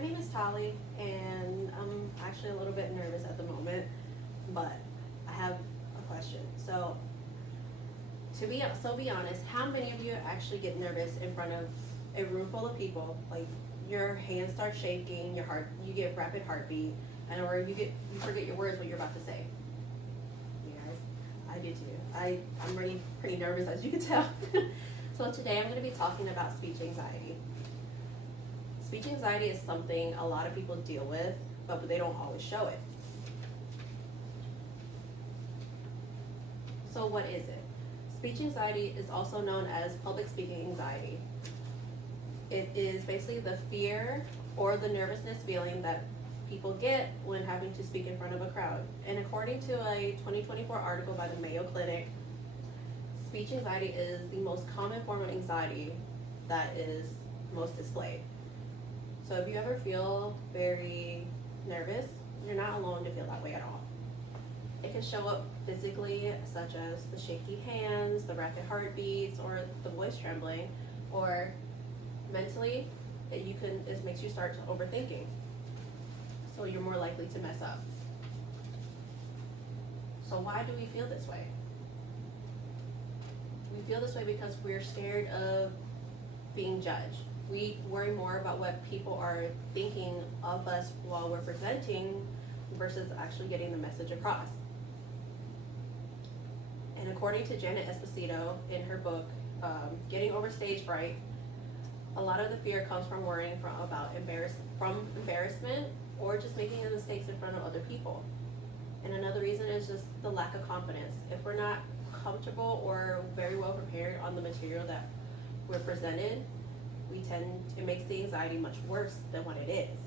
My name is Tali, and I'm actually a little bit nervous at the moment, but I have a question. Be honest, how many of you actually get nervous in front of a room full of people? Like your hands start shaking, you get rapid heartbeat, and or you forget your words what you're about to say. You guys, I do too. I'm really pretty nervous, as you can tell. So today I'm going to be talking about speech anxiety. Speech anxiety is something a lot of people deal with, but they don't always show it. So what is it? Speech anxiety is also known as public speaking anxiety. It is basically the fear or the nervousness feeling that people get when having to speak in front of a crowd. And according to a 2024 article by the Mayo Clinic, speech anxiety is the most common form of anxiety that is most displayed. So if you ever feel very nervous, you're not alone to feel that way at all. It can show up physically, such as the shaky hands, the rapid heartbeats, or the voice trembling, or mentally, it makes you start overthinking. So you're more likely to mess up. So why do we feel this way? We feel this way because we're scared of being judged. We worry more about what people are thinking of us while we're presenting versus actually getting the message across. And according to Janet Esposito in her book, Getting Over Stage Fright, a lot of the fear comes from worrying from embarrassment or just making mistakes in front of other people. And another reason is just the lack of confidence. If we're not comfortable or very well prepared on the material that we're presented, it makes the anxiety much worse than what it is.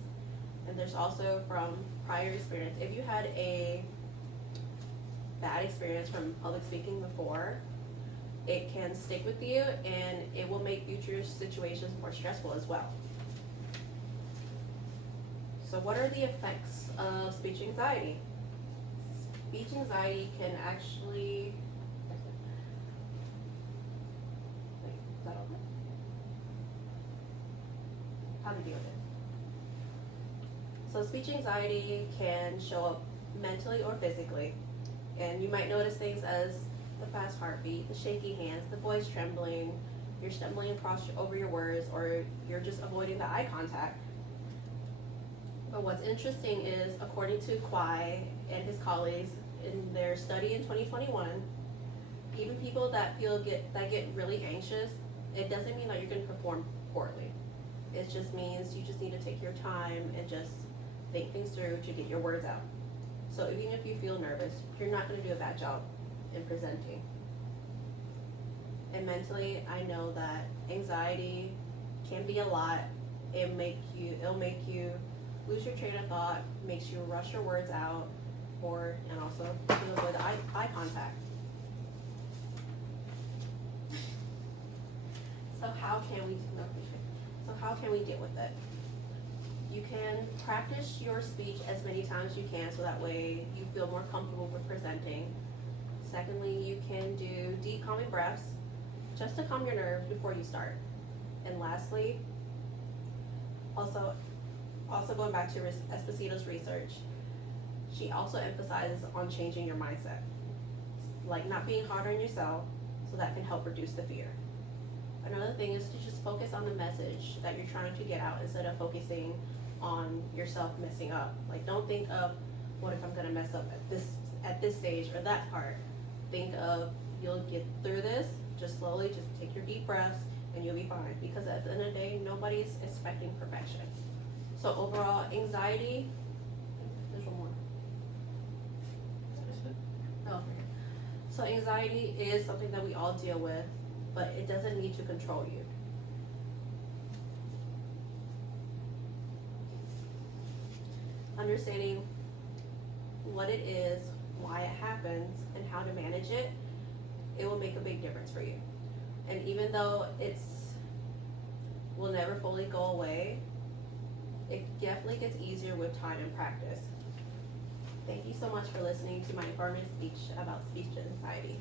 And there's also from prior experience, if you had a bad experience from public speaking before, it can stick with you and it will make future situations more stressful as well. So what are the effects of speech anxiety? Speech anxiety can actually, wait, is that okay? How to deal with it. So speech anxiety can show up mentally or physically. And you might notice things as the fast heartbeat, the shaky hands, the voice trembling, you're stumbling over your words, or you're just avoiding the eye contact. But what's interesting is, according to Kwai and his colleagues in their study in 2021, even people that get really anxious, it doesn't mean that you're going to perform poorly. It just means you just need to take your time and just think things through to get your words out. So even if you feel nervous, you're not going to do a bad job in presenting. And mentally, I know that anxiety can be a lot. It'll make you lose your train of thought, makes you rush your words out, and also to avoid the eye contact. So how can we deal with it? You can practice your speech as many times as you can so that way you feel more comfortable with presenting. Secondly, you can do deep calming breaths just to calm your nerves before you start. And lastly, also going back to Esposito's research, she also emphasizes on changing your mindset, like not being hard on yourself, so that can help reduce the fear. Another thing is to just focus on the message that you're trying to get out instead of focusing on yourself messing up. Like, don't think of, what if I'm gonna mess up at this stage or that part. Think of, you'll get through this, just slowly, just take your deep breaths and you'll be fine. Because at the end of the day, nobody's expecting perfection. So overall, anxiety, there's one more. Oh, okay. So anxiety is something that we all deal with, but it doesn't need to control you. Understanding what it is, why it happens, and how to manage it, it will make a big difference for you. And even though will never fully go away, it definitely gets easier with time and practice. Thank you so much for listening to my informative speech about speech anxiety.